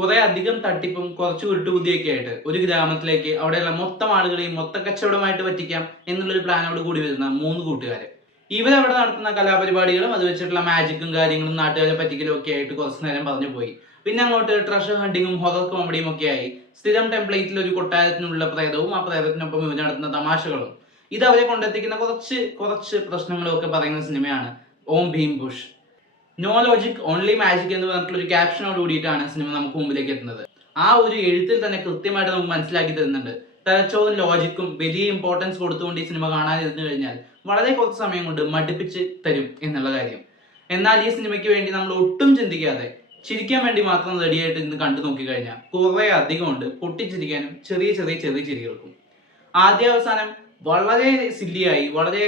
കുറെ അധികം തട്ടിപ്പും കുറച്ച് ഉരുട്ടുബുദ്ധിയൊക്കെ ആയിട്ട് ഒരു ഗ്രാമത്തിലേക്ക് അവിടെയുള്ള മൊത്തം ആളുകളെയും കച്ചവടമായിട്ട് പറ്റിക്കാം എന്നുള്ളൊരു പ്ലാനോട് കൂടി വരുന്ന 3 കൂട്ടുകാര്. ഇവരവിടെ നടത്തുന്ന കലാപരിപാടികളും അത് വെച്ചിട്ടുള്ള മാജിക്കും കാര്യങ്ങളും നാട്ടുകാരെ പറ്റിക്കലും ഒക്കെ ആയിട്ട് കുറച്ചു നേരം പറഞ്ഞു പോയി. പിന്നെ അങ്ങോട്ട് ട്രഷർ ഹണ്ടിങ്ങും ഹൊറർ കോമഡിയും ഒക്കെ ആയി സ്ഥിരം ടെംപ്ലേറ്റിൽ ഒരു കൊട്ടാരത്തിനുള്ള പ്രേതവും ആ പ്രേതത്തിനൊപ്പം ഇവർ നടത്തുന്ന തമാശകളും ഇത് അവരെ കൊണ്ടെത്തിക്കുന്ന കുറച്ച് കുറച്ച് പ്രശ്നങ്ങളും ഒക്കെ പറയുന്ന സിനിമയാണ് Om Bheem Bush. No logic only magic എന്ന് പറഞ്ഞിട്ടുള്ള ഒരു ക്യാപ്ഷനോട് കൂടിയിട്ടാണ് സിനിമ നമുക്ക് മുമ്പിലേക്ക് എത്തുന്നത്. ആ ഒരു എഴുത്തിൽ തന്നെ കൃത്യമായിട്ട് നമുക്ക് മനസ്സിലാക്കി തരുന്നുണ്ട്. തലച്ചോറും ലോജിക്കും വലിയ ഇമ്പോർട്ടൻസ് കൊടുത്തുകൊണ്ട് ഈ സിനിമ കാണാനിരുന്നു കഴിഞ്ഞാൽ വളരെ കുറച്ച് സമയം കൊണ്ട് മടുപ്പിച്ച് തരും എന്നുള്ള കാര്യം. എന്നാൽ ഈ സിനിമയ്ക്ക് വേണ്ടി നമ്മൾ ഒട്ടും ചിന്തിക്കാതെ ചിരിക്കാൻ വേണ്ടി മാത്രം റെഡിയായിട്ട് ഇന്ന് കണ്ടു നോക്കി കഴിഞ്ഞാൽ കുറെ അധികം ഉണ്ട് പൊട്ടിച്ചിരിക്കാനും ചെറിയ ചെറിയ ചെറിയ ചിരികൾക്കും. ആദ്യ അവസാനം വളരെ സില്ലിയായി വളരെ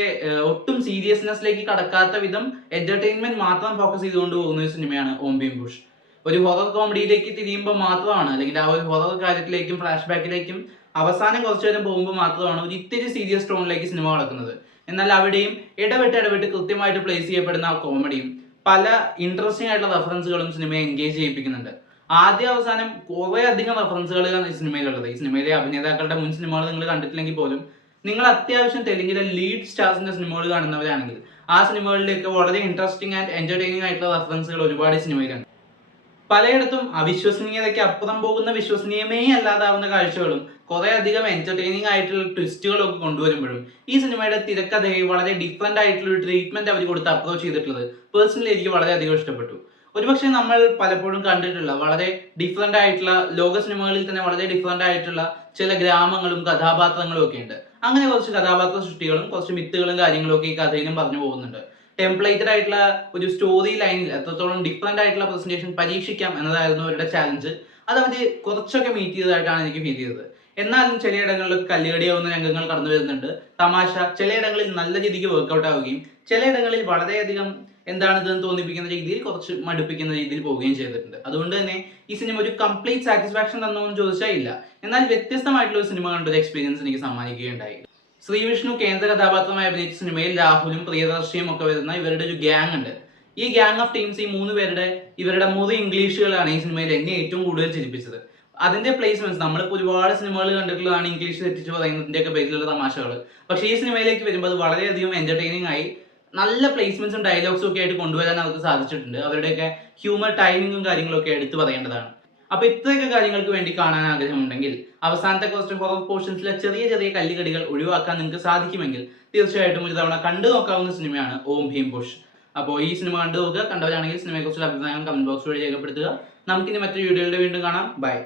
ഒട്ടും സീരിയസ്നെസ്സിലേക്ക് കടക്കാത്ത വിധം എന്റർടൈൻമെന്റ് മാത്രം ഫോക്കസ് ചെയ്തുകൊണ്ട് പോകുന്ന ഒരു സിനിമയാണ് ഓം ഭീം ബുഷ്. ഒരു ഹൊറർ കോമഡിയിലേക്ക് തിരിയുമ്പോൾ മാത്രമാണ്, അല്ലെങ്കിൽ ആ ഒരു ഹൊറർ കാര്യത്തിലേക്കും ഫ്ലാഷ് ബാക്കിലേക്കും അവസാനം കുറച്ചു നേരം പോകുമ്പോൾ മാത്രമാണ് ഒരു ഇത്തിരി സീരിയസ് ടോണിലേക്ക് സിനിമ നടക്കുന്നത്. എന്നാൽ അവിടെയും ഇടവിട്ട് കൃത്യമായിട്ട് പ്ലേസ് ചെയ്യപ്പെടുന്ന ആ കോമഡിയും പല ഇൻട്രസ്റ്റിംഗ് ആയിട്ടുള്ള റെഫറൻസുകളും സിനിമയെ എൻഗേജ് ചെയ്യിപ്പിക്കുന്നുണ്ട്. ആദ്യ അവസാനം കുറെ അധികം റെഫറൻസുകളാണ് ഈ സിനിമയിലുള്ളത്. ഈ സിനിമയിലെ അഭിനേതാക്കളുടെ മുൻ സിനിമകൾ നിങ്ങൾ കണ്ടിട്ടില്ലെങ്കിൽ പോലും നിങ്ങൾ അത്യാവശ്യം തെലുങ്കിലെ ലീഡ് സ്റ്റാർസിന്റെ സിനിമകൾ കാണുന്നവരാണെങ്കിൽ ആ സിനിമകളിലേക്ക് വളരെ ഇൻട്രസ്റ്റിംഗ് ആൻഡ് എന്റർടൈനിങ് ആയിട്ടുള്ള റെഫറൻസുകൾ ഒരുപാട് സിനിമയിലുണ്ട്. പലയിടത്തും അവിശ്വസനീയതയ്ക്ക് അപ്പുറം പോകുന്ന വിശ്വസനീയമേ അല്ലാതാവുന്ന കാഴ്ചകളും കുറെ അധികം എന്റർടൈനിങ് ആയിട്ടുള്ള ട്വിസ്റ്റുകളും ഒക്കെ കൊണ്ടുവരുമ്പോഴും ഈ സിനിമയുടെ തിരക്കഥയെ വളരെ ഡിഫറെന്റ് ആയിട്ടുള്ള ഒരു ട്രീറ്റ്മെന്റ് അവർ കൊടുത്ത് അപ്രോച്ച് ചെയ്തിട്ടുള്ളത് പേഴ്സണലി എനിക്ക് വളരെയധികം ഇഷ്ടപ്പെട്ടു. ഒരുപക്ഷെ നമ്മൾ പലപ്പോഴും കണ്ടിട്ടുള്ള വളരെ ഡിഫറെന്റ് ആയിട്ടുള്ള ലോക സിനിമകളിൽ തന്നെ വളരെ ഡിഫറെന്റ് ആയിട്ടുള്ള ചില ഗ്രാമങ്ങളും കഥാപാത്രങ്ങളും ഒക്കെ ഉണ്ട്. അങ്ങനെ കുറച്ച് കഥാപാത്ര സൃഷ്ടികളും കുറച്ച് മിത്തുകളും കാര്യങ്ങളും ഒക്കെ ഈ കഥയിലും പറഞ്ഞു പോകുന്നുണ്ട്. ടെംപ്ലേറ്റഡ് ആയിട്ടുള്ള ഒരു സ്റ്റോറി ലൈനിൽ എത്രത്തോളം ഡിഫറെന്റ് ആയിട്ടുള്ള പ്രസന്റേഷൻ പരീക്ഷിക്കാം എന്നതായിരുന്നു അവരുടെ ചാലഞ്ച്. അത് അവർ കുറച്ചൊക്കെ മീറ്റ് ചെയ്തതായിട്ടാണ് എനിക്ക് ഫീൽ ചെയ്തത്. എന്നാലും ചിലയിടങ്ങളിൽ കല്ലുകടിയാവുന്ന രംഗങ്ങൾ കടന്നു വരുന്നുണ്ട്. തമാശ ചിലയിടങ്ങളിൽ നല്ല രീതിക്ക് വർക്ക്ഔട്ട് ആവുകയും ചിലയിടങ്ങളിൽ വളരെയധികം എന്താണിതെന്ന് തോന്നിപ്പിക്കുന്ന രീതിയിൽ കുറച്ച് മടുപ്പിക്കുന്ന രീതിയിൽ പോവുകയും ചെയ്തിട്ടുണ്ട്. അതുകൊണ്ട് തന്നെ ഈ സിനിമ ഒരു കംപ്ലീറ്റ് സാറ്റിസ്ഫാക്ഷൻ തന്നോന്ന് ചോദിച്ചാൽ ഇല്ല. എന്നാൽ വ്യത്യസ്തമായിട്ടുള്ള ഒരു സിനിമ കണ്ട ഒരു എക്സ്പീരിയൻസ് എനിക്ക് സമ്മാനിക്കുകയുണ്ടായി. ശ്രീവിഷ്ണു കേന്ദ്ര കഥാപാത്രമായി അഭിനയിച്ച സിനിമയിൽ രാഹുലും പ്രിയദർശിയും ഒക്കെ വരുന്ന ഇവരുടെ ഒരു ഗ്യാങ് ഉണ്ട്. ഈ ഗ്യാങ് ഓഫ് ടീംസ് ഈ 3 പേരുടെ ഇവരുടെ മുറി ഇംഗ്ലീഷുകളാണ് ഈ സിനിമയിൽ എന്നെ ഏറ്റവും കൂടുതൽ ചിരിപ്പിച്ചത്. അതിന്റെ പ്ലേസ്മെന്റ്സ് നമ്മളിപ്പോൾ ഒരുപാട് സിനിമകൾ കണ്ടിട്ടുള്ളതാണ് ഇംഗ്ലീഷ് തെറ്റിച്ച് പറയുന്നതിന്റെ ഒക്കെ പേരിലുള്ള തമാശകൾ. പക്ഷേ ഈ സിനിമയിലേക്ക് വരുമ്പോൾ അത് വളരെയധികം എന്റർടൈനിങ് ആയി നല്ല പ്ലേസ്മെന്റ്സും ഡയലോഗ്സും ഒക്കെ ആയിട്ട് കൊണ്ടുവരാൻ അവർക്ക് സാധിച്ചിട്ടുണ്ട്. അവരുടെയൊക്കെ ഹ്യൂമർ ടൈമിങ്ങും കാര്യങ്ങളൊക്കെ എടുത്തു പറയേണ്ടതാണ്. അപ്പൊ ഇത്രയൊക്കെ കാര്യങ്ങൾക്ക് വേണ്ടി കാണാൻ ആഗ്രഹമുണ്ടെങ്കിൽ അവസാനത്തെ കുറച്ച് ഹൊറർ പോർഷൻസിലെ ചെറിയ ചെറിയ കല്ലുകടികൾ ഒഴിവാക്കാൻ നിങ്ങൾക്ക് സാധിക്കുമെങ്കിൽ തീർച്ചയായിട്ടും ഒരു തവണ കണ്ടു നോക്കാവുന്ന സിനിമയാണ് ഓം ഭീം ബുഷ്. അപ്പോൾ ഈ സിനിമ കണ്ടു നോക്കുക. കണ്ടവരാണെങ്കിൽ സിനിമയെക്കുറിച്ചുള്ള അഭിപ്രായം കമന്റ് ബോക്സ് വഴി രേഖപ്പെടുത്തുക. നമുക്കിനി മറ്റൊരു വീഡിയോയുടെ വീണ്ടും കാണാം. ബൈ.